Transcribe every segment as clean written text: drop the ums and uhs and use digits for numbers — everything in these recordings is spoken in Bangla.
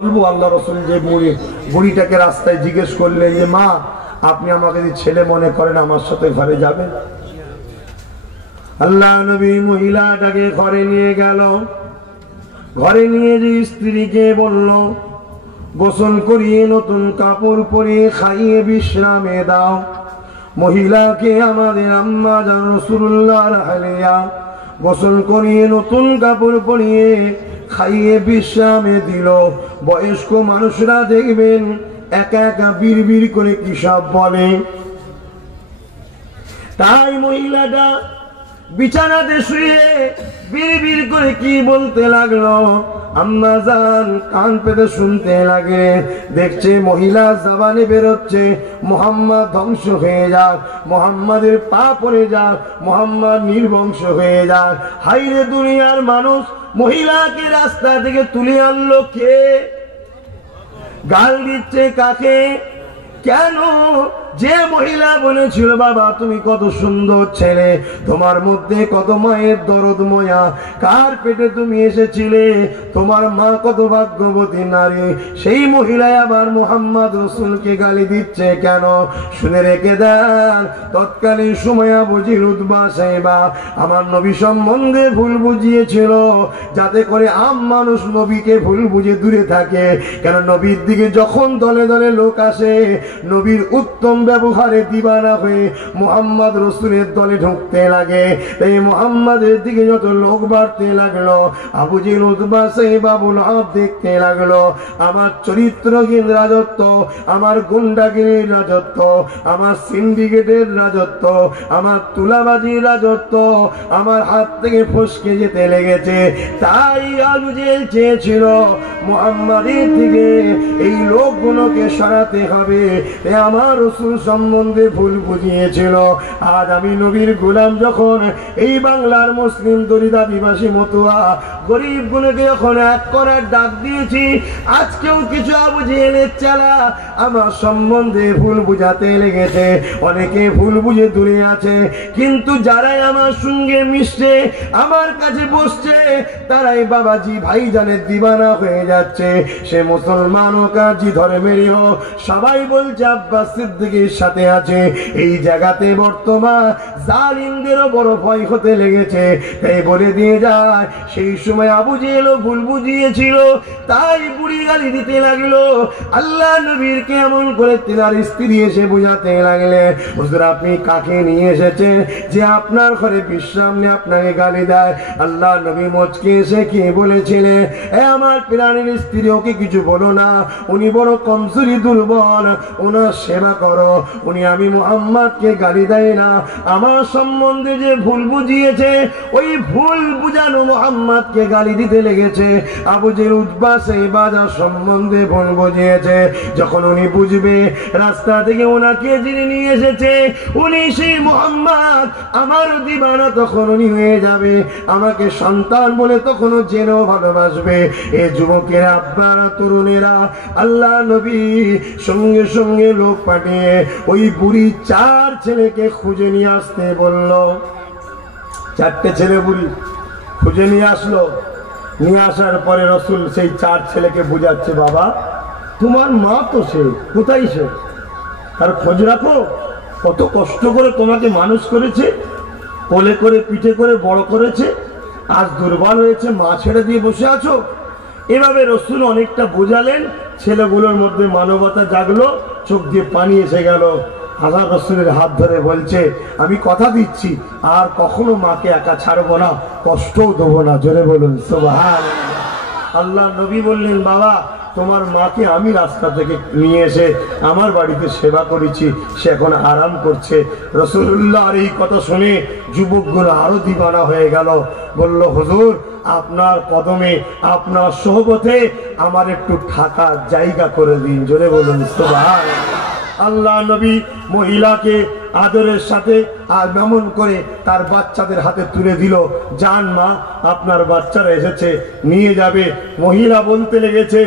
বলবো আল্লাহ রসুল যে বুড়িটাকে রাস্তায় জিজ্ঞেস করলেন যে মা আপনি আমাকে যদি ছেলে মনে করেন আমার সাথে ঘরে যাবেন। আল্লাহ নবী মহিলাটাকে ঘরে নিয়ে গেল। ঘরে নিয়ে যে স্ত্রীকে বলল গোসল করিয়ে নতুন কাপড় পরিয়ে খাইয়ে বিশ্রামে দাও। মহিলাকে আমাদের আম্মা জান রাসূলুল্লাহর আলিয়া গোসল করিয়ে নতুন কাপড় পরিয়ে খাইয়ে বিশ্রামে দিল। বয়স্ক মানুষরা দেখবেন একা একা বিড়বিড় করে কি সব বলে। তাই মহিলাটা বিছানাতে শুয়ে বিড়বিড় করে কি বলতে লাগলো। আম্মা জান কান পেতে শুনতে লাগে। দেখছে মহিলা জবানে বেরোচ্ছে মুহাম্মদ ধ্বংস হয়ে যাক, মুহাম্মাদের পা পড়ে যাক, মুহাম্মদ নির্বংশ হয়ে যাক। হাইরে দুনিয়ার মানুষ, মহিলাকে রাস্তা থেকে তুলে আনলো কে? গাল দিচ্ছে কাকে? কেন? যে মহিলা বলেছিল বাবা তুমি কত সুন্দর ছেলে, তোমার মধ্যে কত মায়ের দরদ ময়া, কার পেটে তুমি এসেছিলে, তোমার মা কত ভাগ্যবতী নারী, সেই মহিলা আবার মুহাম্মদ রাসূলকে গালি দিচ্ছে কেন? শুনে রেখে দেন, তৎকালীন সময় আবু জিল উতবা সাহেবা আমার নবী সম্বন্ধে ভুল বুঝিয়েছিল যাতে করে আম মানুষ নবীকে ভুল বুঝে দূরে থাকে। কেন নবীর দিকে যখন দলে দলে লোক আসে, নবীর উত্তম ব্যবহারে দিবানা হয়ে মুহাম্মদ রাসূলের দলে ঢুকতে লাগে। এই মুহাম্মাদের দিকে যত লোক বাড়তে লাগলো, আবু জিল উতবা সাহেবা আবুল আব দেখতে লাগলো আমার চরিত্রহীন রাজত্ব, আমার গুন্ডাগিরির রাজত্ব, আমার সিন্ডিকেটের রাজত্ব, আমার তুলাবাজির রাজত্ব আমার হাত থেকে ফসকে যেতে লেগেছে। তাই আবু জেল চেয়েছিল মুহাম্মাদের দিকে এই লোকগুলোকে সরাতে হবে। আমার রাসূল সম্বন্ধে ভুল বুঝিয়েছিল। আজ আমি নবীর গোলাম যখন এই বাংলার মুসলিম দরিদ্র আদিবাসী মতুয়া গরিব গুলোকে যখন এক করার ডাক দিয়েছি, আজকেও কিছু আবু জেহেলের চালা আমার সম্বন্ধে ভুল বুঝাতে লেগেছে। অনেকে ভুল বুঝে দূরে আছে, কিন্তু যারাই আমার সঙ্গে মিশছে, আমার কাছে বসছে, তারাই বাবাজি ভাইজানের দিবানা হয়ে যাচ্ছে। সে মুসলমান হোক আর জি ধর্মেরই হোক, সবাই বলছে আব্বাস সিদ্দিকীর সাথে আছে। এই জায়গাতে বর্তমান জালিমদেরও বড় ভয় হতে লেগেছে। তাই বলে দিয়ে যায় সেই সময় আবু জেহেলও ভুল বুঝিয়েছিল, তাই বুড়ি গালি দিতে লাগলো। আল্লাহ নবীর কেমন করে তিনার স্ত্রী এসে বুঝাতে লাগলে হুজুর আপনি কাকে নিয়ে এসেছেন যে আপনার ঘরে বিশ্রাম নিয়ে আপনাকে গালি দেয়? আল্লাহ নবী মুচকি এসে কি বলেছিলেন, এ আমার প্রাণের স্ত্রী ওকে কিছু বলো না, উনি বড় কমজোরি দুর্বল, ওনার সেবা করো। উনি আমি মুহাম্মদকে গালি দেয় না, আমার সম্বন্ধে যে ভুল বুঝিয়েছে ওই ভুল বুঝানো মুহাম্মদকে গালি দিতে লেগেছে। আবু জেহেল উতবা সাহেবা যার সম্বন্ধে ভুল বুঝিয়েছে, যখন উনি বুঝবে রাস্তা থেকে ওনাকে যিনি নিয়ে এসেছে উনি সেই মুহাম্মদ আমার দিবানা, তখন উনি হয়ে যাবে আমাকে সন্তান বলে তখনও জেনেও ভালোবাসবে। এ যুবকেরা আব্বারা তরুণেরা আল্লাহ নবী সঙ্গে সঙ্গে লোক পাঠিয়ে ওই বুড়ি 4 ছেলেকে খুঁজে নিয়ে আসতে বলল। 4টে ছেলে বুড়ি খুঁজে নিয়ে আসলো। নিয়ে আসার পরে রসুল সেই 4 ছেলেকে বুঝাচ্ছে, বাবা তোমার মা তো সে, কোথায় সে? তার খোঁজ রাখো, কত কষ্ট করে তোমাকে মানুষ করেছে, কোলে করে পিঠে করে বড় করেছে, আজ দুর্বল হয়েছে, মা ছেড়ে দিয়ে বসে আছো। এভাবে রসুল অনেকটা বোঝালেন। ছেলেগুলোর মধ্যে মানবতা জাগলো, চোখ দিয়ে পানি এসে গেল। আল্লাহ রসুলের হাত ধরে বলছে, আমি কথা দিচ্ছি আর কখনো মাকে একা ছাড়বো না, কষ্টও দেবো না। জোরে বলুন সুবহানাল্লাহ। আল্লাহ নবী বললেন, বাবা তোমার মাকে আমি রাস্তা থেকে নিয়ে এসে আমার বাড়িতে সেবা করেছি, সে এখন আরাম করছে। রাসূলুল্লাহর এই কথা শুনে যুবকগুলো আরো দিবানা হয়ে গেল। বলল, হুজুর আপনার কদমে আপনার সোহবতে আমার একটু থাকার জায়গা করে দিন। জোরে বলুন সুবহানাল্লাহ। আল্লাহ নবী মহিলাকে আদরের সাথে আর এমন করে তার বাচ্চাদের হাতে তুলে দিল, যান মা আপনার বাচ্চারা এসেছে, নিয়ে যাবে। মহিলা বলতে লেগেছে,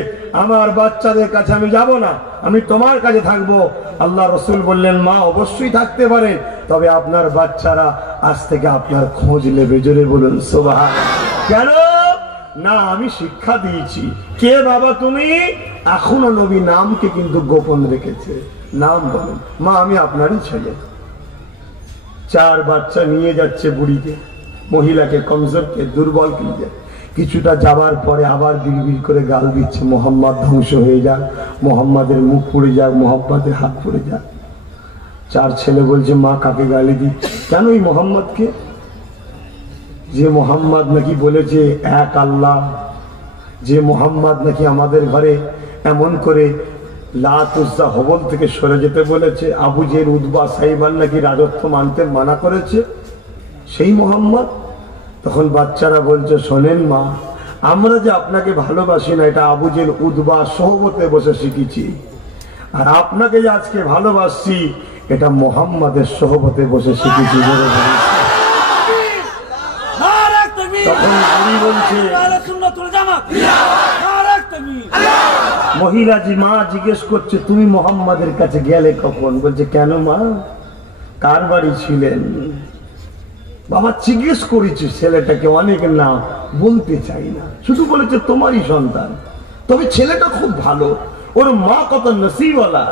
আমার বাচ্চাদের কাছে আমি যাব না, আমি তোমার কাছে থাকবো। আল্লাহ রসুল বললেন, মা অবশ্যই থাকতে পারেন, তবে আপনার বাচ্চারা আজ থেকে আপনার খোঁজ নেবে। জোরে বলুন সুবহানাল্লাহ। কেন? না, আমি শিক্ষা দিয়েছি। কে বাবা তুমি? এখনো নবী নামকে কিন্তু গোপন রেখেছে। নাম বলেন। মা, আমি আপনারই ছেলে। 4 বাচ্চা নিয়ে যাচ্ছে বুড়িকে, মহিলাকে, কমজোরকে, দুর্বলকে। কিছুটা যাবার পরে আবার বিড়বিড় করে গাল দিচ্ছে, মোহাম্মদ ধ্বংস হয়ে যাক, মোহাম্মদের মুখ পড়ে যাক, মোহাম্মদের হাত পড়ে যাক। 4 ছেলে বলছে, মা কাকে গালি দিচ্ছে? কেন এই মোহাম্মদকে? যে মোহাম্মদ নাকি বলেছে এক আল্লাহ, যে মোহাম্মদ নাকি আমাদের ঘরে এমন করে লাত উজ্জা হবল থেকে সরে যেতে বলেছে, আবু জেহেল উতবা সাইবার নাকি রাজত্ব মানতে মানা করেছে, সেই মোহাম্মদ। তখন বাচ্চারা বলছে, শোনেন মা, আমরা যে আপনাকে ভালোবাসি না, এটা আবু জেহেল উতবা সোহবতে বসে শিখেছি। আর আপনাকে যে আজকে ভালোবাসছি, এটা মোহাম্মদের সোহবতে বসে শিখেছি। তখন বলছে, মহিলাজি মা জিজ্ঞেস করছে, তুমি মোহাম্মদের কাছে গেলে কখন? বলছে, কেন মা, কার বাড়ি ছিলেন? বাবা জিজ্ঞেস করেছে ছেলেটাকে, অনেক না বলতে চাই না, শুধু বলেছে তোমারই সন্তান, তবে ছেলেটা খুব ভালো, ওর মা কত নসিবওয়ালা।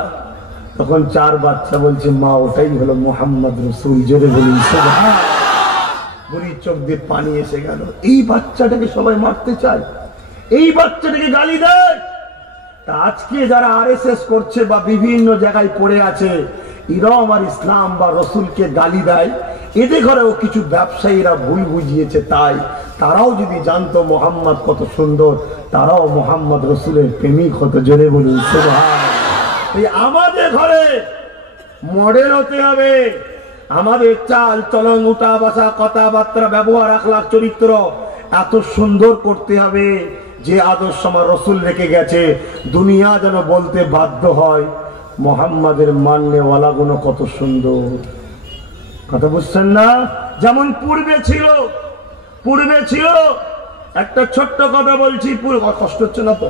তখন 4 বাচ্চা বলছে, মা ওটাই হলো মোহাম্মদ রসুল। জোরে বলি সুবহান। বুড়ির চোখ দিয়ে পানি এসে গেল। এই বাচ্চাটাকে সবাই মারতে চায়, এই বাচ্চাটাকে গালি দেয়। তা আজকে যারা আরএসএস করছে বা বিভিন্ন জায়গায় পড়ে আছে, এরাও আমার ইসলাম বা রসুলকে গালি দেয়। এদের ঘরেও কিছু ব্যবসায়ীরা ভুল বুঝিয়েছে, তাই তারাও যদি জানতো মোহাম্মদ কত সুন্দর, তারাও মোহাম্মদ রসুলের প্রেমিক হতো। জোরে বলুন সুবহান। এই আমাদের ঘরে মডেল হতে হবে, আমাদের চাল চলন, উঠা বসা, কথাবার্তা, ব্যবহার, আখলাক, চরিত্র এত সুন্দর করতে হবে যে আদর্শ আমার রসুল রেখে গেছে। দুনিয়া যেন বলতে বাধ্য হয় মোহাম্মদের মাননেওয়ালা গুলো কত সুন্দর। কথা বুঝছেন না? যেমন পূর্বে ছিল একটা ছোট্ট কথা বলছি, কষ্ট হচ্ছে না তো?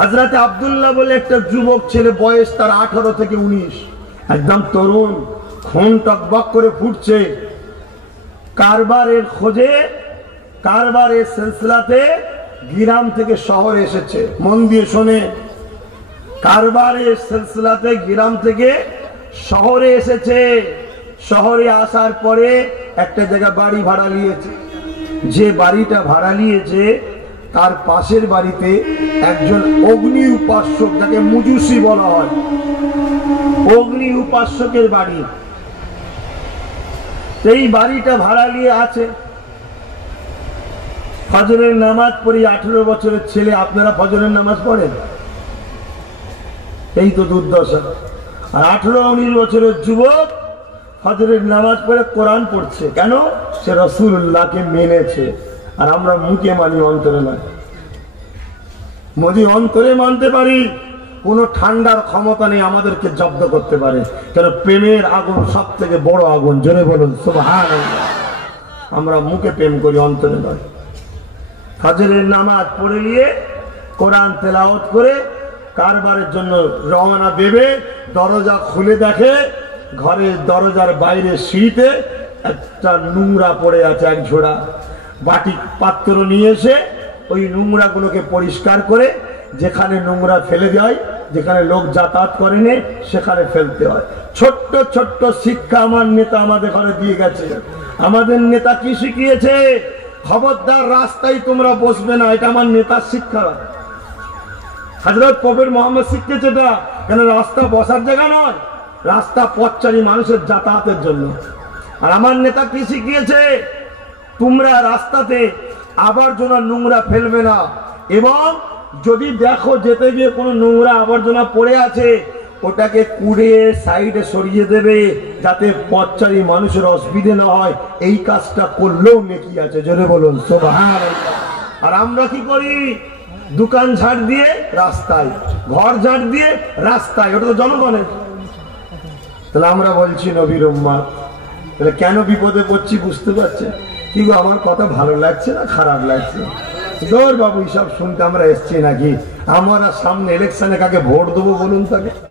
হযরত আব্দুল্লাহ বলে একটা যুবক ছেলে, বয়স তার 18 থেকে 19, একদম তরুণ, খুন টকবক করে ফুটছে। কারবারের খোঁজে, কারবারের সিলসিলাতে গ্রাম থেকে শহরে এসেছে। মন দিয়ে শোনে, কারবারের সিলসিলাতে গ্রাম থেকে শহরে এসেছে। শহরে আসার পরে একটা জায়গা বাড়ি ভাড়া নিয়েছে। যে বাড়িটা ভাড়া নিয়েছে তার পাশের বাড়িতে একজন অগ্নি উপাসক, যাকে মুজুসি বলা হয়, অগ্নি উপাসকের বাড়ি। এই বাড়িটা ভাড়া নিয়ে আছে। ফজরের নামাজ পড়ি, 18 বছরের ছেলে। আপনারা ফজরের নামাজ পড়েন? এই তো দুর্দশা। আর 18-19 বছরের যুবক ফজরের নামাজ পড়ে কোরআন পড়ছে। কেন? সে রাসূলুল্লাহকে মেনেছে। আর আমরা মুখে মানি, অন্তরে নয়। যদি অন্তরে মানতে পারি, কোন ঠান্ডার ক্ষমতা নেই আমাদেরকে জব্দ করতে পারে। কেন? প্রেমের আগুন সব থেকে বড় আগুন। জোরে বলুন সুবহানাল্লাহ। আমরা মুখে প্রেম করি, অন্তরে নয়। ফজরের নামাজ পড়ে নিয়ে কোরআন তেলাওয়াত করে কারবারের জন্য রওনা দেবে। দরজা খুলে দেখে ঘরের দরজার বাইরে সিঁড়িতে একটা নোংরা পড়ে আছে, এক ঝোড়া। বাটি পাত্র নিয়ে এসে ওই নোংরা গুলোকে পরিষ্কার করে, যেখানে নোংরা ফেলে দেয়, যেখানে লোক যাতায়াত করেনি সেখানে ফেলতে হয়। ছোট্ট ছোট্ট শিক্ষা আমার নেতা আমাদের ঘরে দিয়ে গেছে। আমাদের নেতা কি শিখিয়েছে? খবরদার রাস্তায় তোমরা বসবে না, এটা আমার নেতার শিক্ষা। হযরত প্রফেট মুহাম্মদ শিখিয়েছে এটা। কেন? রাস্তা বসার জায়গা নয়, রাস্তা পথচারী মানুষের যাতায়াতের জন্য। আর আমার নেতা কি শিখিয়েছে? তোমরা রাস্তাতে আবর্জনা নোংরা ফেলবে না, এবং যদি দেখো যেতে গিয়ে কোনো নোংরা আবর্জনা পড়ে আছে, ওটাকে কুড়ে সাইডে সরিয়ে দেবে, যাতে পথচারী মানুষের অসুবিধে না হয়। এই কাজটা করলেও নেকি আছে। জোরে বলুন সুবহানাল্লাহ। আর আমরা কি করি? দোকান ঝাড় দিয়ে রাস্তায়, ঘর ঝাড় দিয়ে রাস্তায়, ওটা তো জনগণের। তাহলে আমরা বলছি নবীর উম্মত, তাহলে কেন বিপদে পড়ছি বুঝতে পারছেন? কি গো, আমার কথা ভালো লাগছে না খারাপ লাগছে? দৌড় বাবু, এইসব শুনতে আমরা এসছি নাকি? আমরা সামনে ইলেকশনে কাকে ভোট দেবো বলুন তাকে?